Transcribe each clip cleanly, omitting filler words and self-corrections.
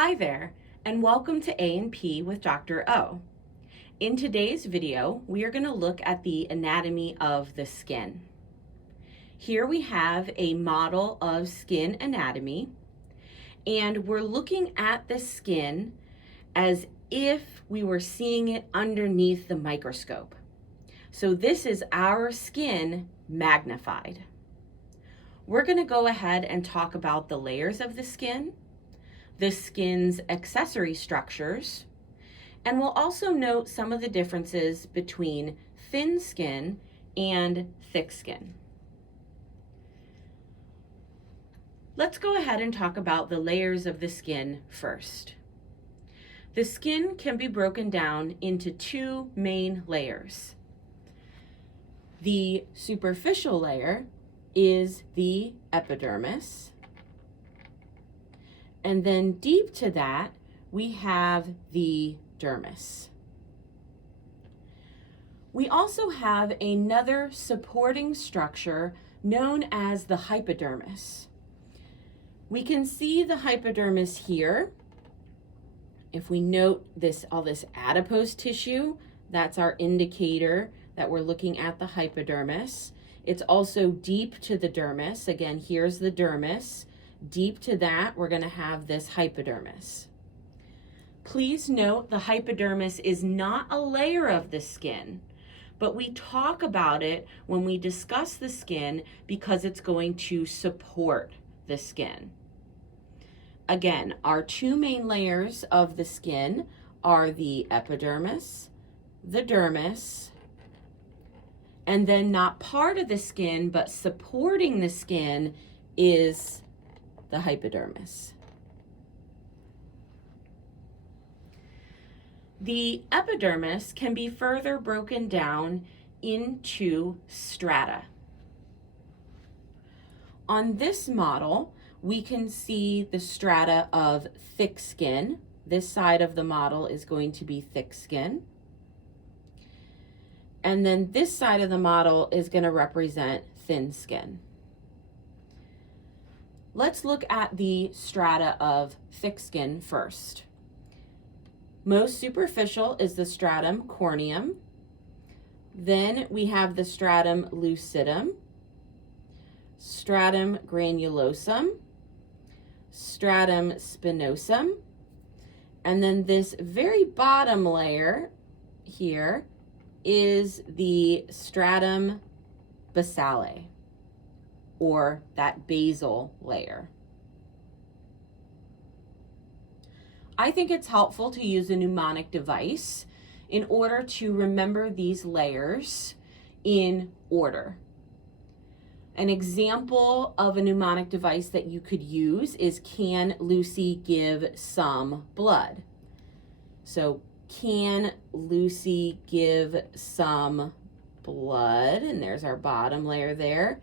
Hi there, and welcome to A&P with Dr. O. In today's video, we are going to look at the anatomy of the skin. Here we have a model of skin anatomy, and we're looking at the skin as if we were seeing it underneath the microscope. So this is our skin magnified. We're going to go ahead and talk about the layers of the skin's accessory structures, and we'll also note some of the differences between thin skin and thick skin. Let's go ahead and talk about the layers of the skin first. The skin can be broken down into two main layers. The superficial layer is the epidermis, and then deep to that, we have the dermis. We also have another supporting structure known as the hypodermis. We can see the hypodermis here. If we note all this adipose tissue, that's our indicator that we're looking at the hypodermis. It's also deep to the dermis. Again, here's the dermis. Deep to that, we're going to have this hypodermis. Please note the hypodermis is not a layer of the skin, but we talk about it when we discuss the skin because it's going to support the skin. Again, our two main layers of the skin are the epidermis, the dermis, and then not part of the skin but supporting the skin is the hypodermis. The epidermis can be further broken down into strata. On this model, we can see the strata of thick skin. This side of the model is going to be thick skin. And then this side of the model is going to represent thin skin. Let's look at the strata of thick skin first. Most superficial is the stratum corneum. Then we have the stratum lucidum, stratum granulosum, stratum spinosum, and then this very bottom layer here is the stratum basale, or that basal layer. I think it's helpful to use a mnemonic device in order to remember these layers in order. An example of a mnemonic device that you could use is, can Lucy give some blood? So, can Lucy give some blood? And there's our bottom layer there.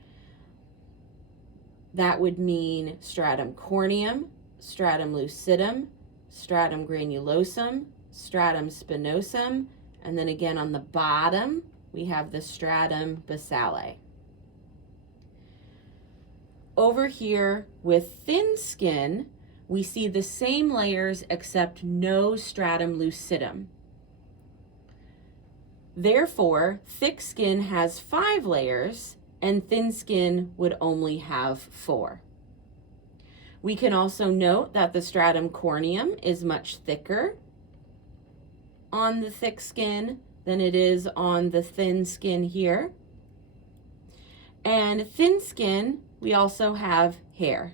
That would mean stratum corneum, stratum lucidum, stratum granulosum, stratum spinosum, and then again on the bottom, we have the stratum basale. Over here with thin skin, we see the same layers except no stratum lucidum. Therefore, thick skin has 5 layers, and thin skin would only have 4. We can also note that the stratum corneum is much thicker on the thick skin than it is on the thin skin here. And thin skin, we also have hair.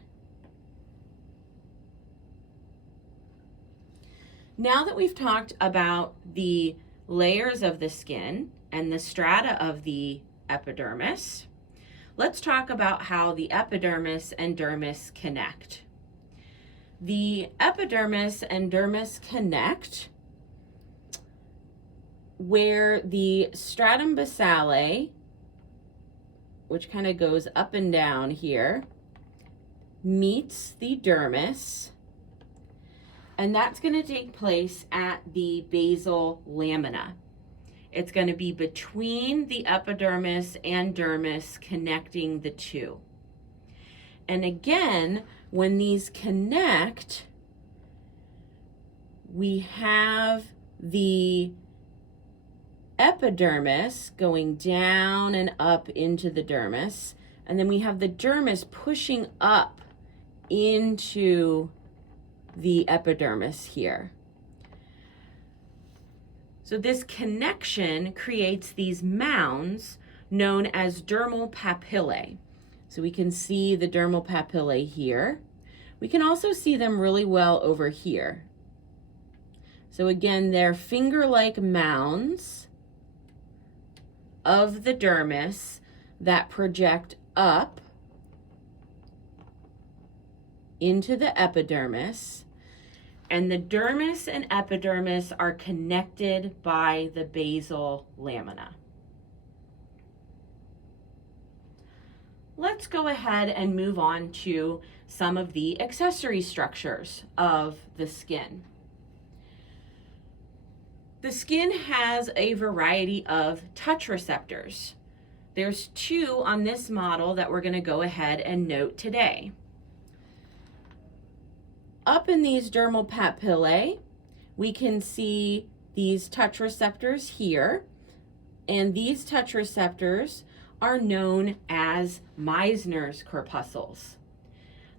Now that we've talked about the layers of the skin and the strata of the epidermis, let's talk about how the epidermis and dermis connect. The epidermis and dermis connect where the stratum basale, which kind of goes up and down here, meets the dermis, and that's going to take place at the basal lamina. It's going to be between the epidermis and dermis, connecting the two. And again, when these connect, we have the epidermis going down and up into the dermis, and then we have the dermis pushing up into the epidermis here. So this connection creates these mounds known as dermal papillae. So we can see the dermal papillae here. We can also see them really well over here. So again, they're finger-like mounds of the dermis that project up into the epidermis, and the dermis and epidermis are connected by the basal lamina. Let's go ahead and move on to some of the accessory structures of the skin. The skin has a variety of touch receptors. There's 2 on this model that we're going to go ahead and note today. Up in these dermal papillae, we can see these touch receptors here, and these touch receptors are known as Meissner's corpuscles.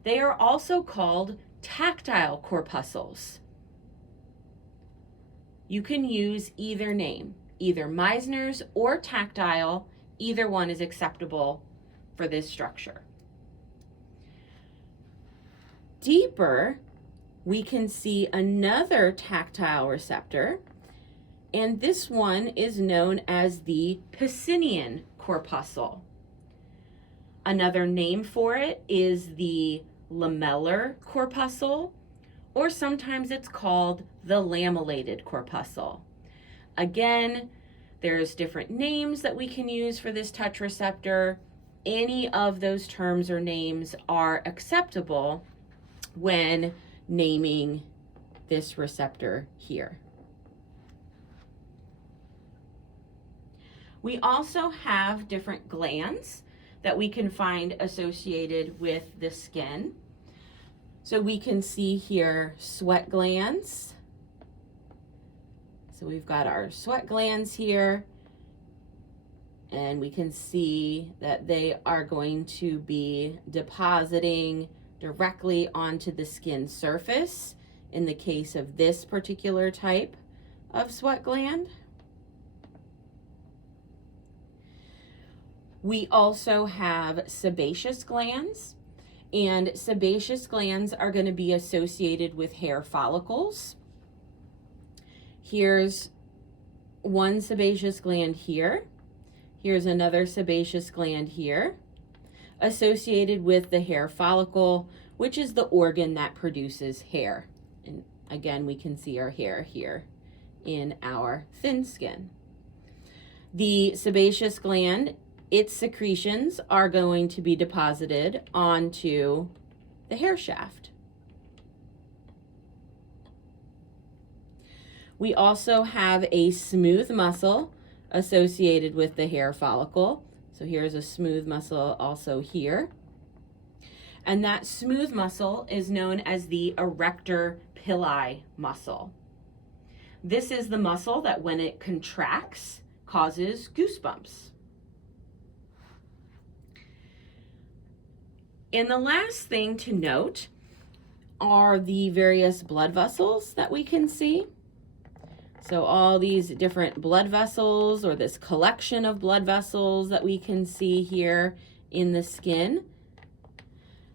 They are also called tactile corpuscles. You can use either name, either Meissner's or tactile. Either one is acceptable for this structure. Deeper, we can see another tactile receptor, and this one is known as the Pacinian corpuscle. Another name for it is the lamellar corpuscle, or sometimes it's called the lamellated corpuscle. Again, there's different names that we can use for this touch receptor. Any of those terms or names are acceptable when naming this receptor here. We also have different glands that we can find associated with the skin. So we can see here sweat glands. So we've got our sweat glands here, and we can see that they are going to be depositing directly onto the skin surface in the case of this particular type of sweat gland. We also have sebaceous glands, and sebaceous glands are going to be associated with hair follicles. Here's one sebaceous gland here. Here's another sebaceous gland here, associated with the hair follicle, which is the organ that produces hair. And again, we can see our hair here in our thin skin. The sebaceous gland, its secretions are going to be deposited onto the hair shaft. We also have a smooth muscle associated with the hair follicle. So here's a smooth muscle also here. And that smooth muscle is known as the erector pili muscle. This is the muscle that when it contracts causes goosebumps. And the last thing to note are the various blood vessels that we can see. So all these different blood vessels, or this collection of blood vessels that we can see here in the skin,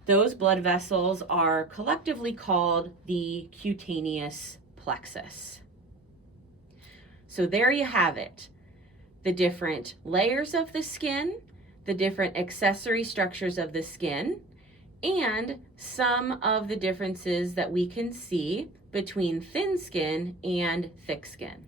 those blood vessels are collectively called the cutaneous plexus. So there you have it, the different layers of the skin, the different accessory structures of the skin, and some of the differences that we can see between thin skin and thick skin.